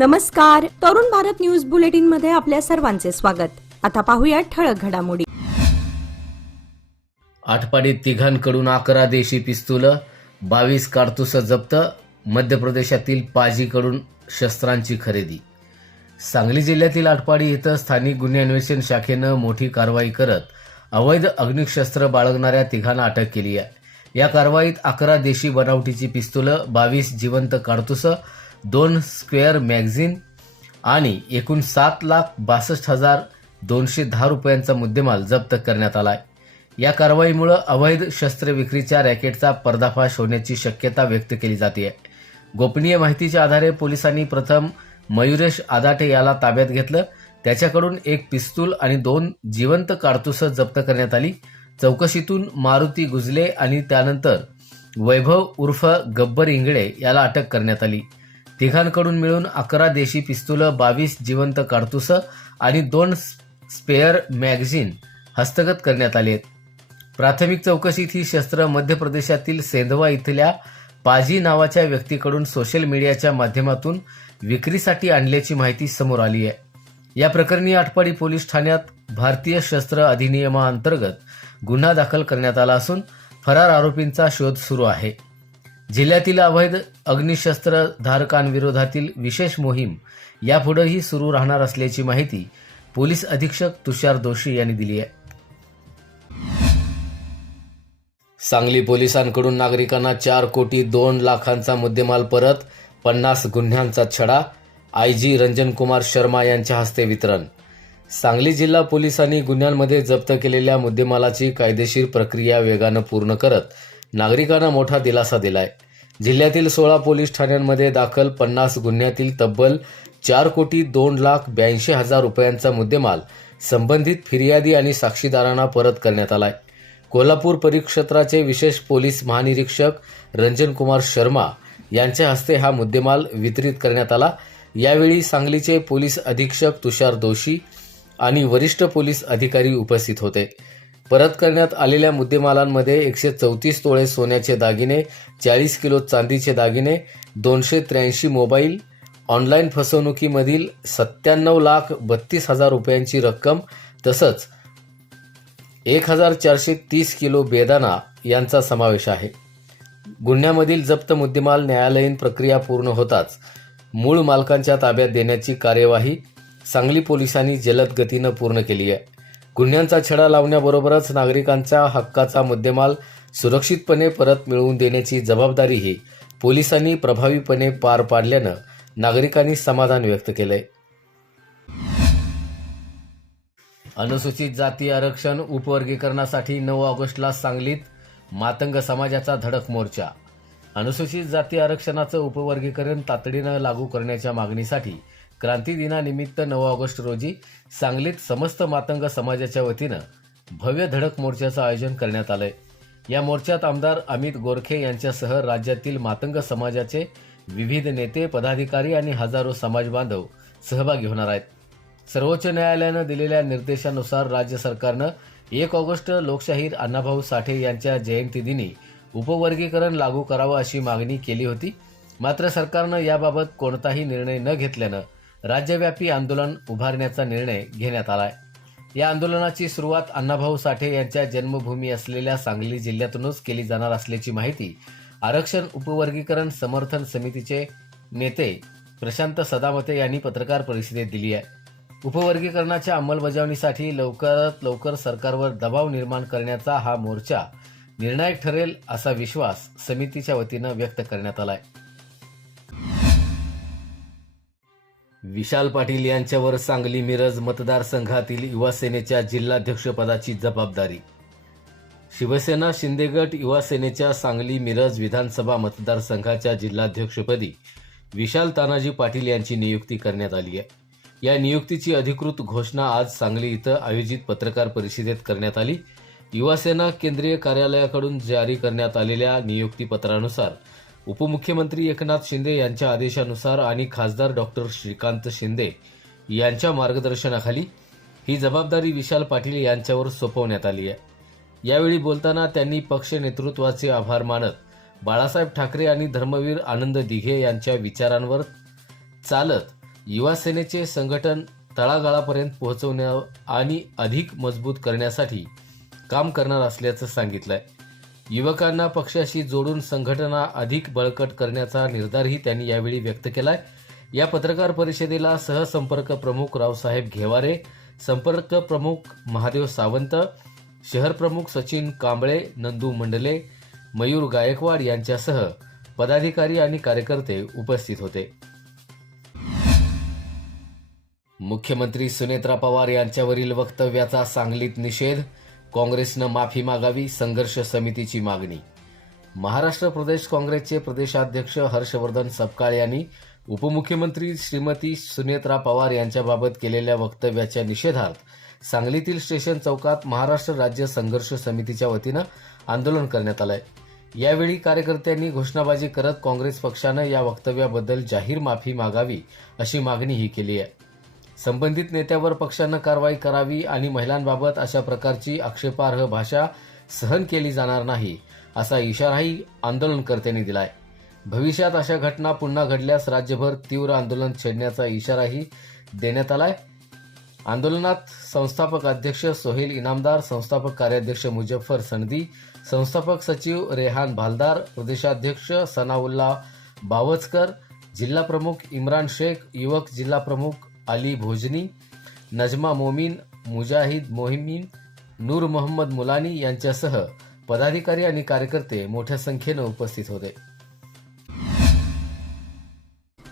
नमस्कार, Tarun Bharat news bulletin मध्ये आपल्या सर्वांचे स्वागत. आता पाहूया ठळक घडामोडी. आटपाडीत तिघांकडून 11 देशी पिस्तूल, 22 कारतूस जप्त. मध्य प्रदेशातील पाजीकडून शस्त्रांची खरेदी. सांगली जिल्ह्यातील आटपाडी इथं स्थानिक गुन्हे अन्वेषण शाखेनं मोठी कारवाई करत अवैध अग्निशस्त्र बाळगणाऱ्या तिघांना अटक केली आहे. या कारवाईत 11 देशी बनावटीची पिस्तूल, 22 जिवंत कारतूस, 2 स्क्वेअर मॅगझिन आणि एकूण 7,62,210 रुपयांचा मुद्देमाल जप्त करण्यात आला आहे. या कारवाईमुळे अवैध शस्त्र विक्रीच्या रॅकेटचा पर्दाफाश होण्याची शक्यता व्यक्त केली जाते. गोपनीय माहितीच्या आधारे पोलिसांनी प्रथम मयुरेश आदाटे याला ताब्यात घेतलं. त्याच्याकडून एक पिस्तूल आणि 2 जिवंत कारतूस जप्त करण्यात आली. चौकशीतून मारुती गुजले आणि त्यानंतर वैभव उर्फ गब्बर इंगळे याला अटक करण्यात आली. तिघांकडून मिळून 11 देशी पिस्तूल, 22 जिवंत कारतूस आणि 2 स्पेअर मॅगझिन हस्तगत करण्यात आले आहेत. प्राथमिक चौकशीत ही शस्त्र मध्य प्रदेशातील सेंधवा इथल्या पाजी नावाच्या व्यक्तीकडून सोशल मीडियाच्या माध्यमातून विक्रीसाठी आणल्याची माहिती समोर आली आहे. या प्रकरणी आटपाडी पोलीस ठाण्यात भारतीय शस्त्र अधिनियमाअंतर्गत गुन्हा दाखल करण्यात आला असून फरार आरोपींचा शोध सुरू आहे. जिल्ह्यातील अवैध अग्निशस्त्र धारकांविरोधातील विशेष मोहीम यापुढेही सुरू राहणार असल्याची माहिती पोलीस अधीक्षक तुषार दोशी यांनी दिली आहे. सांगली पोलिसांकडून नागरिकांना 4 कोटी 2 लाखांचा मुद्देमाल परत, 50 गुन्ह्यांचा छडा. आयजी रंजन कुमार शर्मा यांच्या हस्ते वितरण. सांगली जिल्हा पोलिसांनी गुन्ह्यांमध्ये जप्त केलेल्या मुद्देमालाची कायदेशीर प्रक्रिया वेगानं पूर्ण करत नागरिकांना मोठा दिलासा दिलाय. जिल्ह्यातील 16 पोलीस ठाण्यांमध्ये दाखल 50 गुन्ह्यातील तब्बल 4 कोटी 2,82,000 रुपयांचा मुद्देमाल संबंधित फिर्यादी आणि साक्षीदारांना परत करण्यात आलाय. कोल्हापूर परिक्षेत्राचे विशेष पोलीस महानिरीक्षक रंजन कुमार शर्मा यांच्या हस्ते हा मुद्देमाल वितरित करण्यात आला. यावेळी सांगलीचे पोलीस अधीक्षक तुषार दोशी आणि वरिष्ठ पोलीस अधिकारी उपस्थित होते. परत करण्यात आलेल्या मुद्देमालांमध्ये 134 तोळे सोन्याचे दागिने, 40 किलो चांदीचे दागिने, 283 मोबाईल, ऑनलाईन फसवणुकीमधील 97,32,000 रुपयांची रक्कम तसंच 1,430 किलो बेदाणा यांचा समावेश आहे. गुन्ह्यामधील जप्त मुद्देमाल न्यायालयीन प्रक्रिया पूर्ण होताच मूळ मालकांच्या ताब्यात देण्याची कार्यवाही सांगली पोलिसांनी जलद गतीनं पूर्ण केली आहे. गुन्ह्यांचा छडा लावण्याबरोबरच नागरिकांच्या हक्काचा मुद्देमाल सुरक्षितपणे परत मिळवून देण्याची जबाबदारीही पोलिसांनी प्रभावीपणे पार पाडल्यानं नागरिकांनी समाधान व्यक्त केलंय. अनुसूचित जाती आरक्षण उपवर्गीकरणासाठी 9 ऑगस्टला सांगलीत मातंग समाजाचा धडक मोर्चा. अनुसूचित जाती आरक्षणाचं उपवर्गीकरण तातडीनं लागू करण्याच्या मागणीसाठी क्रांती दिनानिमित्त 9 ऑगस्ट रोजी सांगलीत समस्त मातंग समाजाच्या वतीनं भव्य धडक मोर्चाचं आयोजन करण्यात आलंय. या मोर्चात आमदार अमित गोरखे यांच्यासह राज्यातील मातंग समाजाचे विविध नेते, पदाधिकारी आणि हजारो समाज बांधव सहभागी होणार आहेत. सर्वोच्च न्यायालयानं दिलेल्या निर्देशानुसार राज्य सरकारनं 1 ऑगस्ट लोकशाहीर अण्णाभाऊ साठे यांच्या जयंतीदिनी उपवर्गीकरण लागू करावं अशी मागणी केली होती. मात्र सरकारनं याबाबत कोणताही निर्णय न घेतल्यानं राज्यव्यापी आंदोलन उभारण्याचा निर्णय घेण्यात आलाय. या आंदोलनाची सुरुवात अण्णाभाऊ साठे यांच्या जन्मभूमी असलेल्या सांगली जिल्ह्यातूनच केली जाणार असल्याची माहिती आरक्षण उपवर्गीकरण समर्थन समितीचे नेते प्रशांत सदामते यांनी पत्रकार परिषदेत दिली आहे. उपवर्गीकरणाच्या अंमलबजावणीसाठी लवकरात लवकर सरकारवर दबाव निर्माण करण्याचा हा मोर्चा निर्णायक ठरेल असा विश्वास समितीच्या वतीनं व्यक्त करण्यात आलाय. विशाल पाटील यांच्यावर सांगली मिरज मतदारसंघातील युवा सेनेच्या जिल्हाध्यक्षपदाची जबाबदारी. शिवसेना शिंदेगट युवा सेनेच्या सांगली मिरज विधानसभा मतदारसंघाच्या जिल्हाध्यक्षपदी विशाल तानाजी पाटील यांची नियुक्ती करण्यात आली आहे. या नियुक्तीची अधिकृत घोषणा आज सांगली इथं आयोजित पत्रकार परिषदेत करण्यात आली. युवासेना केंद्रीय कार्यालयाकडून जारी करण्यात आलेल्या नियुक्तीपत्रानुसार उपमुख्यमंत्री एकनाथ शिंदे यांच्या आदेशानुसार आणि खासदार डॉक्टर श्रीकांत शिंदे यांच्या मार्गदर्शनाखाली ही जबाबदारी विशाल पाटील यांच्यावर सोपवण्यात आली आहे. यावेळी बोलताना त्यांनी पक्ष नेतृत्वाचे आभार मानत बाळासाहेब ठाकरे आणि धर्मवीर आनंद दिघे यांच्या विचारांवर चालत युवा सेनेचे संघटन तळागाळापर्यंत पोहोचवण्या आणि अधिक मजबूत करण्यासाठी काम करणार असल्याचं सांगितलंय. युवकांना पक्षाशी जोडून संघटना अधिक बळकट करण्याचा निर्धारही त्यांनी यावेळी व्यक्त केलाय. या पत्रकार परिषदेला सहसंपर्क प्रमुख रावसाहेब घेवारे, संपर्क प्रमुख महादेव सावंत, शहर प्रमुख सचिन कांबळे, नंदू मंडले, मयूर गायकवाड यांच्यासह पदाधिकारी आणि कार्यकर्ते उपस्थित होते. मुख्यमंत्री सुनेत्रा पवार यांच्यावरील वक्तव्याचा सांगलीत निषेध, काँग्रेसनं माफी मागावी, संघर्ष समितीची मागणी. महाराष्ट्र प्रदेश काँग्रेसचे प्रदेशाध्यक्ष हर्षवर्धन सपकाळ यांनी उपमुख्यमंत्री श्रीमती सुनेत्रा पवार यांच्याबाबत केलेल्या वक्तव्याच्या निषेधार्थ सांगलीतील स्टेशन चौकात महाराष्ट्र राज्य संघर्ष समितीच्या वतीनं आंदोलन करण्यात आलंय. यावेळी कार्यकर्त्यांनी घोषणाबाजी करत काँग्रेस पक्षानं या वक्तव्याबद्दल जाहीर माफी मागावी अशी मागणीही केली आहे. संबंधित नेत्यावर पक्षानं कारवाई करावी आणि महिलांबाबत अशा प्रकारची आक्षेपार्ह भाषा सहन केली जाणार नाही असा इशाराही आंदोलनकर्त्यांनी दिलाय. भविष्यात अशा घटना पुन्हा घडल्यास राज्यभर तीव्र आंदोलन छेडण्याचा इशाराही देण्यात आलाय. आंदोलनात संस्थापक अध्यक्ष सोहेल इनामदार, संस्थापक कार्याध्यक्ष मुजफ्फर सनदी, संस्थापक सचिव रेहान भालदार, प्रदेशाध्यक्ष सनाउल्ला बावचकर, जिल्हा प्रमुख इम्रान शेख, युवक जिल्हा प्रमुख अली भोजनी, नजमा मोमीन, मुजाहिद मोहिमीन, नूर मोहम्मद मुलानी यांच्यासह पदाधिकारी आणि कार्यकर्ते मोठ्या संख्येनं उपस्थित होते.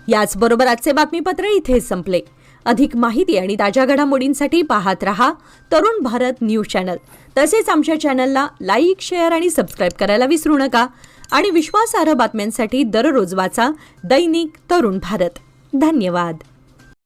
याचबरोबर आजचे बातमीपत्र इथे संपले. अधिक माहिती आणि ताज्या घडामोडींसाठी पाहत रहा तरुण भारत न्यूज चॅनल. तसेच आमच्या चॅनलला लाईक, शेअर आणि सबस्क्राईब करायला विसरू नका. आणि विश्वासार्ह बातम्यांसाठी दररोज वाचा दैनिक तरुण भारत. धन्यवाद.